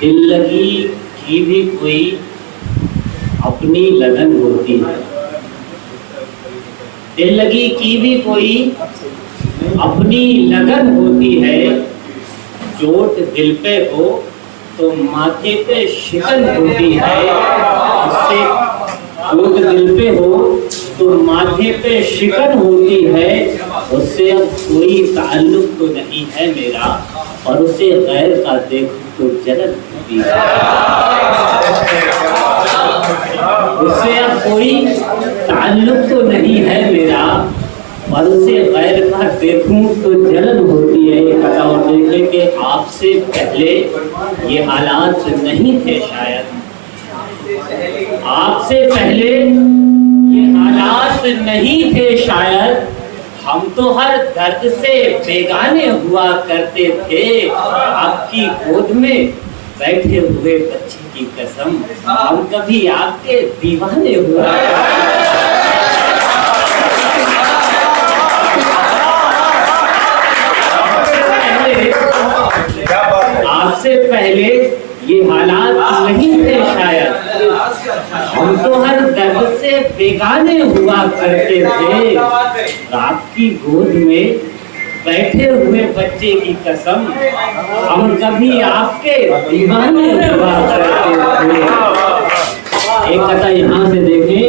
दिल लगी की भी कोई अपनी लगन होती है। दिल लगी की भी कोई अपनी लगन होती है। चोट दिल पे हो तो माथे पे शिकन होती है। उससे चोट दिल पे हो तो माथे पे शिकन होती है। उससे अब कोई ताल्लुक तो नहीं है मेरा, और उसे गैर का देखो तो जलन होती है। उससे अब कोई ताल्लुक तो नहीं है मेरा, और उसे गैर का देखूं तो जलन होती है। बताओ देखे कि आपसे पहले ये हालात नहीं थे शायद, आपसे पहले ये हालात नहीं थे शायद। हम तो हर दर्द से बेगाने हुआ करते थे। आपकी गोद में बैठे हुए बच्चे की कसम, हम कभी आपके दीवाने हुआ। आपसे पहले ये हालात नहीं थे शायद, हम तो हर दर्द से बेगाने हुआ करते थे। आपकी गोद में बैठे हुए बच्चे की कसम, हम कभी आपके दीवाने हुआ करते थे। एक कथा यहाँ से देखें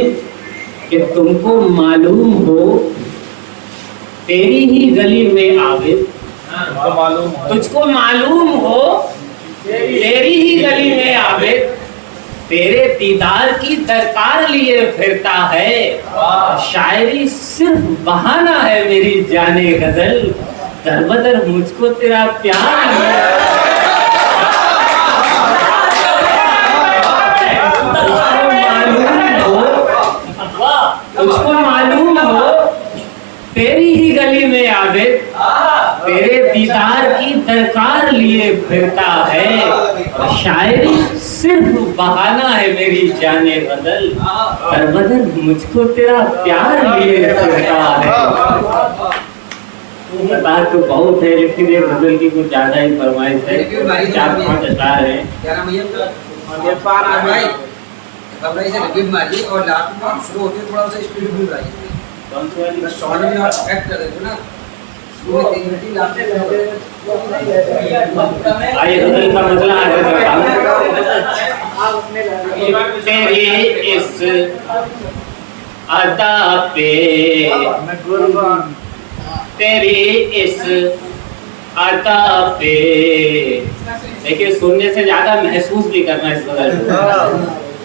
कि तुमको मालूम हो तेरी ही गली में आबिद, तुझको मालूम हो तेरी ही गली में आबिद, तेरे दीदार की दरकार लिए फिरता है। शायरी सिर्फ बहाना है मेरी जाने गजल, दरबदर मुझको तेरा प्यार है। तुझको मालूम हो तेरी ही गली में आबिद, तेरे दीदार की दरकार लिए फिरता है। शायरी सिर्फ बहाना है मेरी जाने बदल, दरबदर मुझको तेरा प्यार लिए फिरता है। बता तो बहुत है, लेकिन ये गजल की कुछ ज्यादा ही फरमाइश है। 4-5 अशार है। आइए गजल का मसला तेरी इस अदा पे, तेरी इस अदा पे, देखिए सुनने से ज्यादा महसूस भी करना इस गजल को।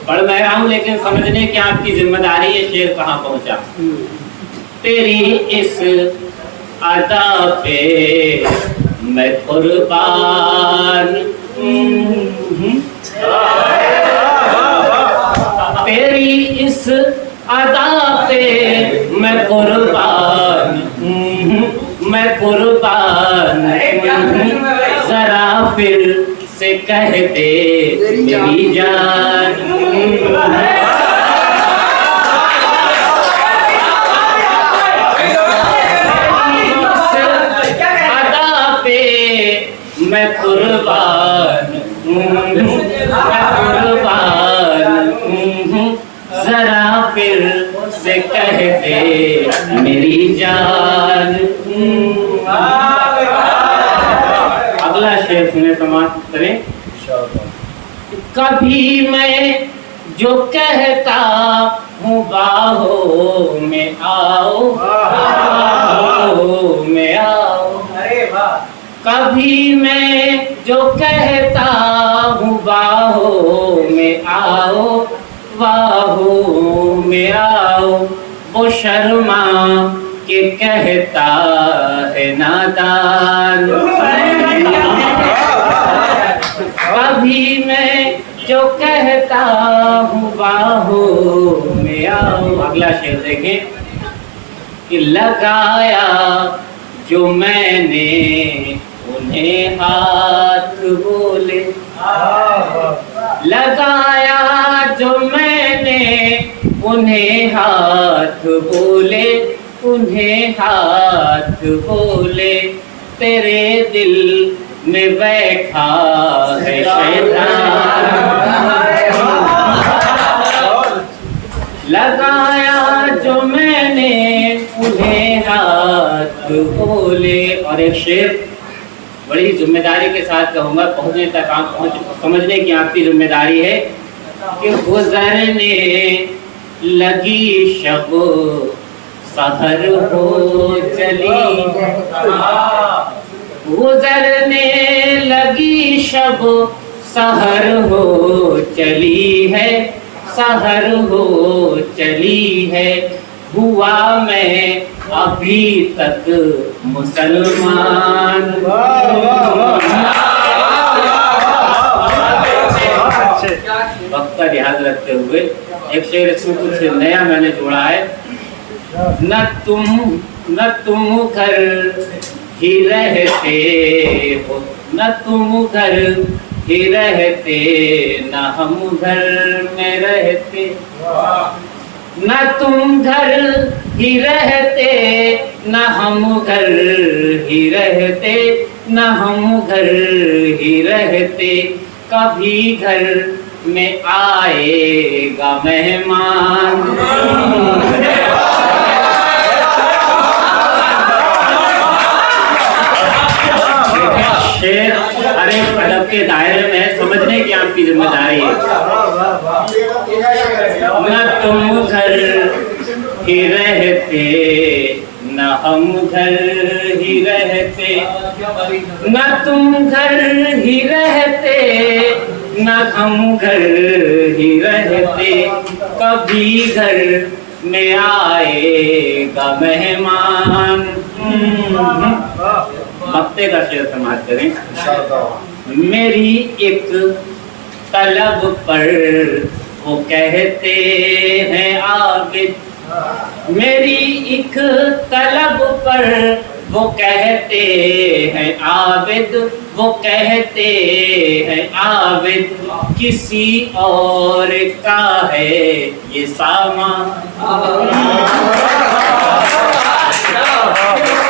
पढ़ मैं रहा हूँ लेकिन समझने की आपकी जिम्मेदारी है शेर कहाँ पहुंचा। तेरी इस अदा पे मैं कुर्बान, तेरी इस अदा पे मैं कुर्बान, मैं कुर्बान। जरा फिर से कह दे मेरी जान, मैं कुर्बान, मैं कुर्बान। जरा फिर से कह दे मेरी जान। अगला शेर सुने, समाप्त करें। कभी मैं जो कहता हूँ बाहों में आओ, बाहों में आओ। कभी मैं जो कहता हूँ बाहों में आओ, बाहों में आओ। वो शर्मा के कहता है नादान। कभी मैं जो कहता हूँ बाहों में आओ। अगला शेर देखें कि लगाया जो मैंने उन्हें हाथ बोले, लगाया जो मैंने उन्हें हाथ बोले, उन्हें हाथ बोले। तेरे दिल में बैठा है शैतान। लगाया जो मैंने उन्हें हाथ बोले। और एक शेर बड़ी जिम्मेदारी के साथ कहूंगा, पहुंचने तक आप पहुंच समझने की आपकी जिम्मेदारी है कि गुजरने लगी शब सहर हो चली, गुजरने लगी शब सहर हो चली है, सहर हो चली है। हुआ मैं अभी तक मुसलमान। वक्त का ध्यान रखते हुए एक शेर इसमें कुछ नया मैंने जोड़ा है। न तुम घर ही रहते हो, न तुम घर ही रहते, न हम घर में रहते। न तुम घर ही रहते, न हम घर ही रहते, न हम घर ही रहते। कभी घर में आएगा मेहमान। शेर हर एक अदब के दायरे में समझने की आपकी जिम्मेदारी है। न तुम घर ही रहते, न हम घर ही रहते, न तुम घर ही रहते, न हम घर ही रहते। कभी घर में आएगा मेहमान। हफ्ते का शेर समाप्त करें। मेरी एक तलब पर वो कहते हैं आबिद, मेरी एक तलब पर वो कहते हैं आबिद, वो कहते हैं आबिद। किसी और का है ये सामान।